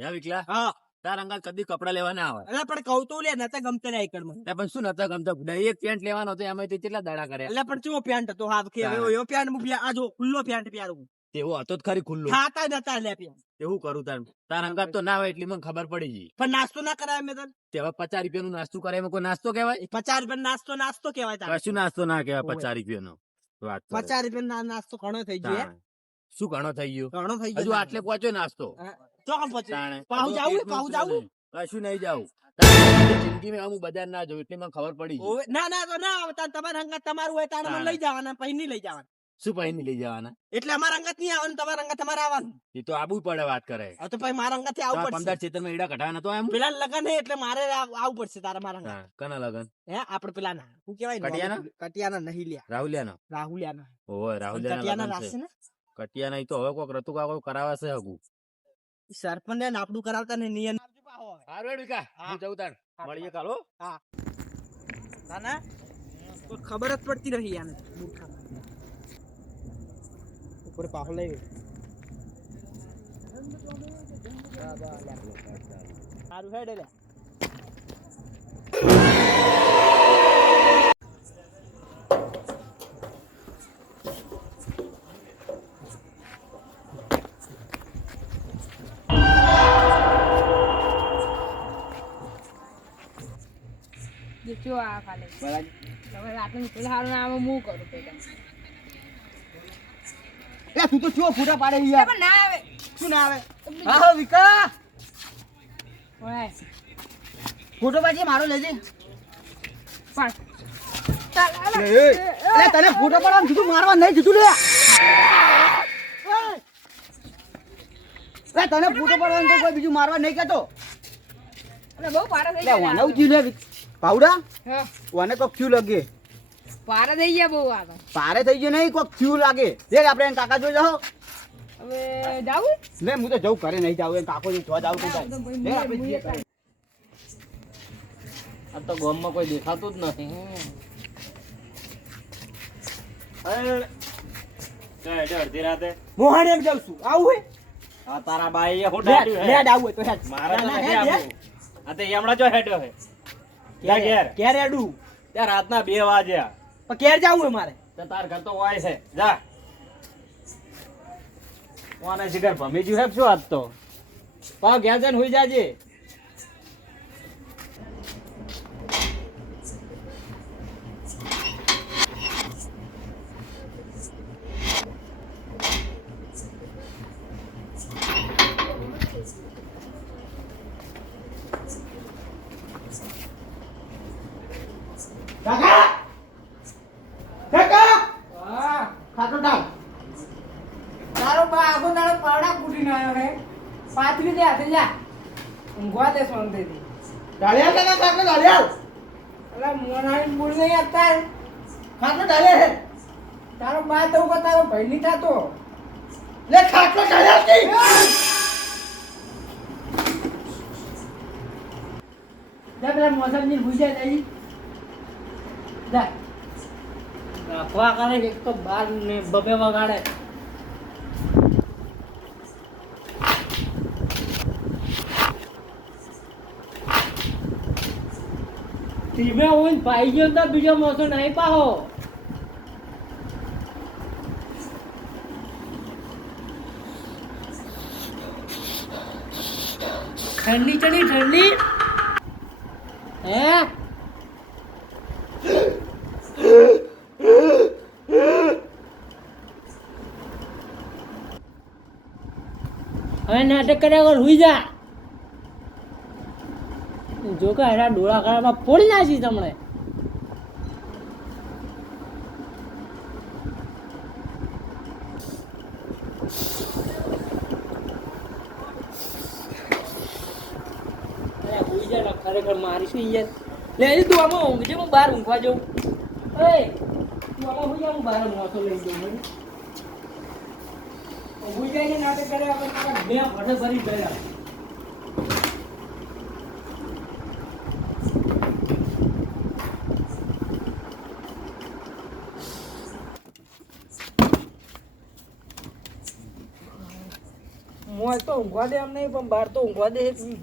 યા વિકલા હા તાર અંગાત કદી કપડા લેવા ના આવે એટલે પણ કહું તો લે નતા ગમતા લે એકડ માં પણ શું નતા ગમતા એક પેન્ટ લેવાનો હતો એમાં કેટલા દાડા કર્યા એટલે પણ ચો પેન્ટ હતો હાથ કે એવો પેન્ટ હું આ જો ખુલ્લો પેન્ટ પહેરું તેવો હતો જ ખરી ખુલ્લો ખાતા નતા લે પેન્ટ એવું કરું તાર અંગાત તો ના હોય એટલી મને ખબર પડી ગઈ પણ નાસ્તો ના કરાય મેં તને તે હવે 50 રૂપિયાનું નાસ્તું કરે એમાં કોઈ નાસ્તો કહેવાય 50 રૂપિયા નાસ્તો કહેવાય તારે કશું નાસ્તો ના કહેવાય 50 રૂપિયાનો વાત કરે. 50 રૂપિયા નાસ્તો ઘણો થઈ ગયો તાણે. શું ઘણો થઈ ગયો ઘણો થઈ હજુ ગયો આટલે પહોંચ્યો નાસ્તો તો આમ પછી તાણે. પાહુ હજુ જાવું પેટનું પાહુ શું જાવું નહીં. કશું નહીં જાવું તારે જિંદગીમાં હું બજાર ના જોઉં એટલે મને ખબર પડી ગઈ. ઓવે, ના ના તો ના આવે તમારા અંગત તમારું હોય તારે મને લઈ જવાના પછી નહીં લઈ જવાના શું પહેરી લઈ જવાના એટલે અમારા અંગત નહીં આવવાનું તમારા અંગત તમારે આવવાનું એ તો આબુ પડે વાત કરે હવે તો પછી મારા અંગત આવવું પડશે 15 ચેતનમાં ઈડા કઢાવા નતો એમ પેલા લગન હે એટલે મારે આવવું પડશે તારા મારા અંગત. કના લગન હે આપણે પેલા ના શું કહેવાય કટિયાના? કટિયાના નહીં લ્યા રાહુલિયાનો રાહુલિયાના ઓય રાહુલિયાના કટિયાના લગન રાશે છે ને કટિયા નહીં તો હવે કોક રતુ કાકો કરાવશે હગુ સરપંચ ને આપણું કરાવતા ને નિયમ હારું હેડ વિકા હું જઉં તાણ મળીએ કાલ હો ના ના કોઈ ખબર જ પડતી રહી યાર ઉપર પાહો લઈ સારું હેડ લે જો આ ખાલે હવે રાતે પેલા હારું નામ હું કરું પેલા એ તું તો ચો ફોટા પાડે યાર પણ ના આવે શું ના આવે હા વિકા ઓય ફોટો પાડી મારો લેજે પણ ચાલ આલે અરે તને ફોટો પાડવાનું કીધું મારવા નહીં કીધું લે અરે તને ફોટો પાડવાનું તો કોઈ બીજું મારવા નહીં કહેતો અરે બહુ પારા થઈ લે ગયા વાને ઉજી લે પાવડા હા વાને કોક ક્યુ લાગે પારા થઈ ગયા બહુ આગળ પારે થઈ ગયો નહીં કોક ક્યુ લાગે દેખ આપણે એને કાકા જોઈ જાઓ હવે જાવું લે હું તો જઉં ઘરે નહીં જાઉં એને કાકો જોઈ જોવા જાઉં તો લે આપણે જઈએ ઘરે. આ તો ગામમાં કોઈ દેખાતું જ નથી અડધી રાતે મોહાણી એમ જાઉં છું આવું હે આ તારા બાઈ હું લે ડાડ્યું હે આવું હોય તો હેડ મારે તો ના, ના, નથી હેડ, આવવું આ તો હમણાં જો હેડ્યો હે હેડ. ઘેર. ઘેર હેડું ત્યાં રાતના 2 વાગ્યા પણ ઘેર જાવું હે મારે તો તાર ઘર તો હોય છે જા ઓને જીગર ભમી જ્યું હે શું આજ તો પાવ ઘેર જઈને હુઈ જાજે કાકા કાકા હા ખાટલો ડાલ તારો બા આખો તારો પાડા કૂટીને આવ્યો હે પાથરી દે હાથે જા ઊંઘવા દે શાંતિથી ડાળિયા કાકા ખાટલો ડાળિયા અલા મોનાઈ બોલ નહીં અત્યાર ખાટલો ડાળિયા હે તારો બા તો ઉપર તારો ભાઈ નહીં થતો લે ખાટલો ડાળિયા કી જા પેલા મોસમજી ભૂજા જઈ જા રાખવા કરે એક તો બાર ને બબે વગાડે ધીમે હોય પાઈ ગયો તો બીજો મોસો નહીં પાહો ઠંડી ચડી ઠંડી હે હવે નાટક કર્યા વગર હુઈ જા જો કે એના ડોળા કાળામાં ફોડી નાખી તમને હુઈ જા ને ખરેખર મારીશું યાર લે તું આમાં ઊંઘજે હું બહાર ઊંઘવા જાઉં એ તું આમાં હુઈ જા હું બહાર મોસો લઈ જાઉં હુઈ જાય નાટક કર્યા વગર તારા બે ફટે ભરી ગયા મોય તો ઊંઘવા દે એમ નહીં પણ બહાર તો ઊંઘવા દે જ નહીં.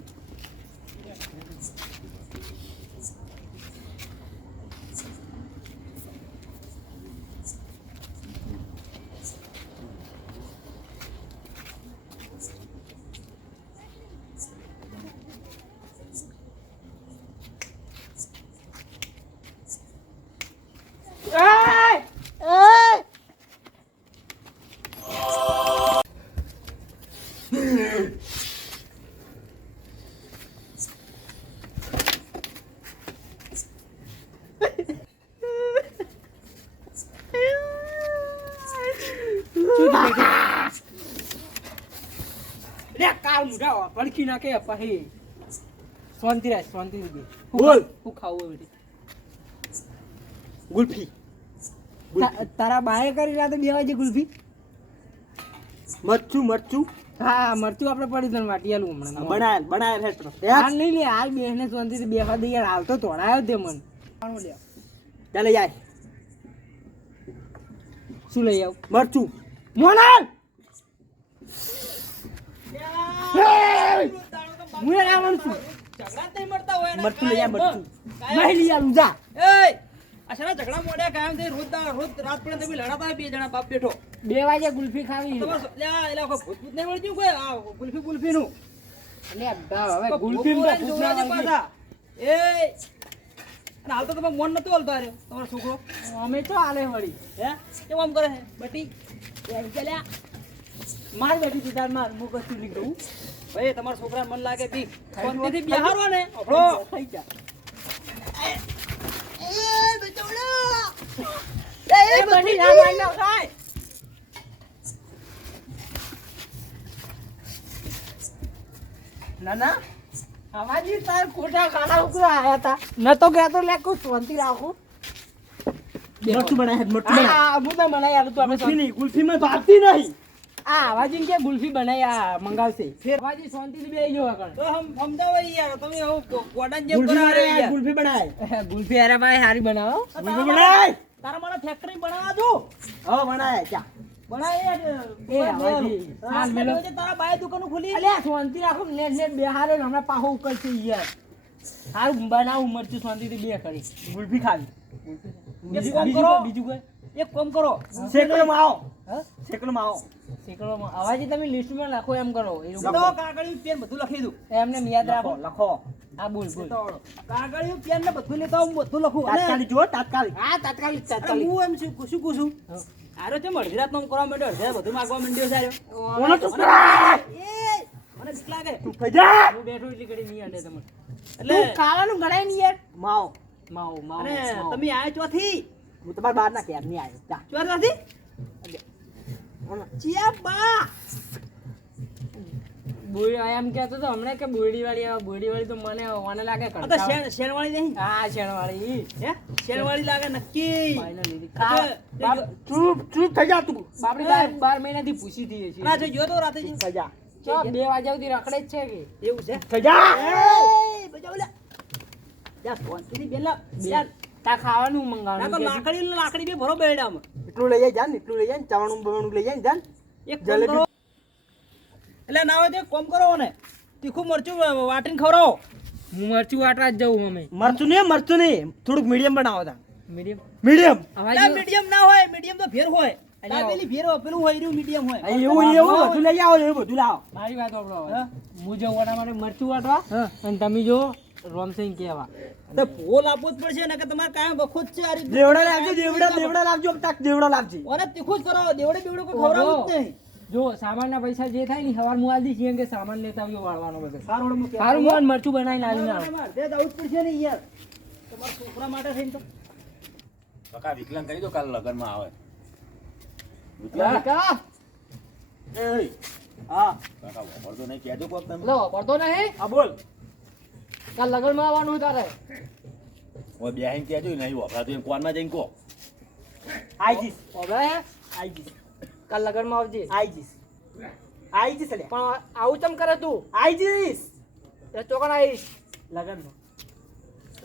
રે કાલ મુઢા પડકી નાખે પછી શાંતિ રાખ શાંતિ દે બોલ. હું ખાવું બેટી ગુલ્ફી તારા બાએ કરી રહ્યા તો 2 વાગે ગુલ્ફી મરચું હા મરચું આપણે પડી તને વાટિયાલું હમણાં બનાયેલ હેઠળ હાલ નહીં લે હાલ બેસને શાંતિથી બેસવા દે યાર હાલ તો તોડાયો તે મન ચાલે જાય શું લઈ આવ મરચું મોનાલ હું એ આવવાનું છું ઝઘડા નહીં મળતા હોય ને મરચું લઈ મરચું નહીં લઈ આવું જા એય આ શાના ઝઘડા મોડ્યા કાયમ થઈ રોજ રાત પડે તમે લડાતા હોય 2 જણા બાપ બેઠો 2 વાગે ગુલ્ફી ખાવી તમારે એલા કોઈ ભૂત નહીં મળ્યું કોઈ આ ગુલ્ફી નું એટલે હવે ગુલ્ફી તો ભૂખ ના લાગી. પાછા એય અને હાલ તો તમે મન નતું હાલતો આર્યો તમારો છોકરો અમે તો આલે વળી હે કેમ આમ કરે છે બટી ચાલ્યા માર બેઠી તું તાર માર હું કશું નહીં કહું ભાઈ તમારા છોકરાને મન લાગે બી શાંતિથી બેહારો ને આપણો થઈ જા એ બની ના માર ના ખાય ના આવાજી તાર ખોટા કાળા ઉકરા આયા તા ન તો કહેતો લે કોઈ શાંતિ રાખો મરચું બનાય મરચું બનાય આ હું તો બનાવી આલું તું આપણે ગુલ્ફી નહીં ગુલ્ફીમાં ભાગતી નહીં આ આવાજી કે ગુલ્ફી બનાવી આ મંગાવશે ફેર આવાજી શાંતિથી બેહી જો આગળ તો હમ સમજાવો યાર તમે હું કોડાન જેમ કરાવે યાર ગુલ્ફી બનાય ગુલ્ફી અરે ભાઈ હારી બનાવો ગુલ્ફી બનાય તારા મને ફેક્ટરી બનાવવા દો હા બનાય ચા બનાય યાર એ આવાજી હાલ મેલો તારા બાય દુકાન ખોલી અલ્યા શાંતિ રાખો ને બેહારે ને હમણાં પાહો ઉકળશે યાર હારું બનાવું મરચું શાંતિથી બે કરી ગુલ્ફી ખાવી બીજું કામ કરો. બીજું કોઈ એક કામ કરો સેકડો માં આવો હા સેકડો માં આવો સેકડોમાં અવાજી તમે લિસ્ટમાં લખો એમ કરો એ તો લોકો કાગળિયું પેન બધું લખી દઉં એમને યાદ રાખો લખો આ બોલ બોલ કાગળિયું પેન ને બધું લેતા હું બધું લખું તાત્કાલિક જો તાત્કાલિક હા તાત્કાલિક અરે તાત્કાલિક હું એમ શું કહું છું હા. આરો છે અડધી રાત નો કરવા માંડ્યો અડધી રાત બધું માગવા માંડ્યો સારો મને ચૂપ કર મને બીક લાગે તું થઈ જા હું બેઠો એટલી ઘડી નહીં અડે તમને એટલે તું ખાવાનું ગણાય નહીં યાર માઓ માવો માવો અને માવો. તમે આયા ચોથી હું તમારા બાર ના કેર નહીં આવ્યો જા ચોર નથી ચિયા બા બોયડી એમ કહેતો તો હમણાં કે બોયડી વાળી આવે બોયડી વાળી તો મને ઓને લાગે આ તો કંટાળો. શેરવાળી નહીં હા શેણવાળી હે શેરવાળી લાગે નક્કી ભાઈને લીધી. એટલે બાપ, ચૂપ થઈ જા તું બાપડી 12 મહિનાથી પૂછી હતી છે ના જો જો તો રાતે જી થઈ જા ચો 2 વાગ્યા સુધી રખડે જ છે કે એવું છે થઈ જા એ બજાવ લે જા ફોનથી બેલા બેલ તા ખાવાનું ના મંગાવવાનું તો કે છે. લાકડી બે ભરો બેડામાં એટલું લઈ જાય એટલું લઈ જાય ચાવણું બવણું લઈ જાય જાન એક કામ કરો એટલે ના હોય તો એક કામ કરો ને તીખું મરચું વાટીને ખવડાવો હું મરચું વાટવા જ જઉં અમે મરચું નહીં થોડુંક મીડિયમ બનાવો તા મીડિયમ મીડિયમ અવાજ મીડિયમ ના હોય મીડિયમ તો ફેર હોય દાબેલી ફેર હોય પેલું હોય રહ્યું મીડિયમ હોય એવું બધું લઈ આવો એવું બધું લાવો મારી વાત સાંભળો હવે. હા? હું જો વડા માટે મરચું વાટવા હા. અને તમે જો રોમસિંગ કેવા તો ફોલ આપવો જ પડશે ને કે તમારે કાયમ વખો જ છે આ રીતે દેવડા લાવજો દેવડા લાવજો તાક દેવડા લાવજે ઓને તીખું જ કરો દેવડે બેવડે કોઈ ખવડાવવું જ નહીં જો સામાનના પૈસા જે થાય ને સવાર હું આલી દઈશ કે સામાન લેતા આવ્યો વાળવાનો બધો સારું હું સારું હું મરચું બનાવીને આવીને આવું. તે જવું જ પડશે ને યાર તમારા છોકરા માટે થઈને તો કાકા વિકલાંગ કરી દો કાલ લગનમાં આવે કાકા, એ હા કાકા વાપરતો નહીં કહેજો કોક તમે લો પડતો નહીં હા બોલ કાલ લગનમાં આવવાનું તારે હવે બેહીને કહેજો નહીં વાપરાતું એમ કોનમાં જઈને કહો આઈ જીસ હવે આઈ જીસ કાલ લગનમાં આવજે આઈ જીસ લે પણ આવું ચમ કરે તું આઈ જીસ એ ચોકન આવીશ લગન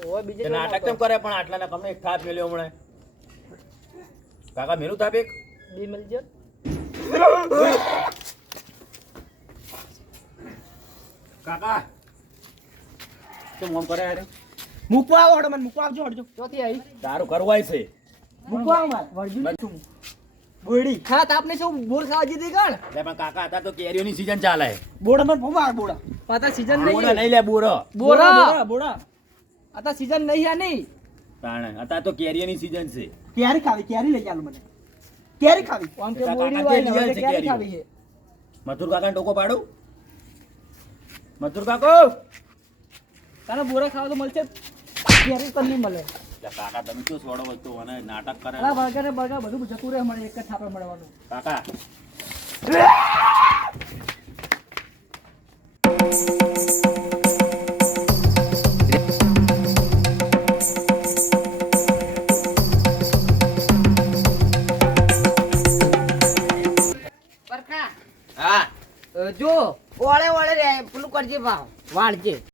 ઓય બીજે તે નાટક કેમ કરે પણ આટલાના કમે એક થાપ મેલ્યો હમણાં કાકા મેલું થાપ એક બી મળજો કાકા તો મોમ કરે યાર મૂકવા આવો હડો મને મૂકવા આવજો હડજો ચોથી આવી તારું કરવાય છે મૂકવા આવો માર વળજુ છું બોડી હા તો આપણે શું બોર ખાવા જીધી કણ લે પણ કાકા હતા તો કેરીઓની સીઝન ચાલે બોડા મને ફોવા બોડા પાતા સીઝન બોરા નહીં લે બોરો બોરા બોડા આતા સીઝન નહીં આ નહીં તાણે હતા તો કેરીઓની સીઝન છે કેરી ખાવી કેરી લઈ ચાલો મને કેરી ખાવી આમ કે કાકા બોડી કેરી હોય ને છે ક્યારે કેરીઓ. ખાવી છે મથુર કાકાને ટોકો પાડું મથુર કાકો તને બોરા ખાવા તો મળશે કેરી પણ નહીં મળે લે કાકા તમે શું છોડો વસ્તુ અને નાટક કરે અલા બર્ગર ને બર્ગર બધું જતું રહે મને એક જ થાપે મળવાનું કાકા પરકા હા જો ઓળે ઓળે રે પેલું કરજે ભાવ વાળજે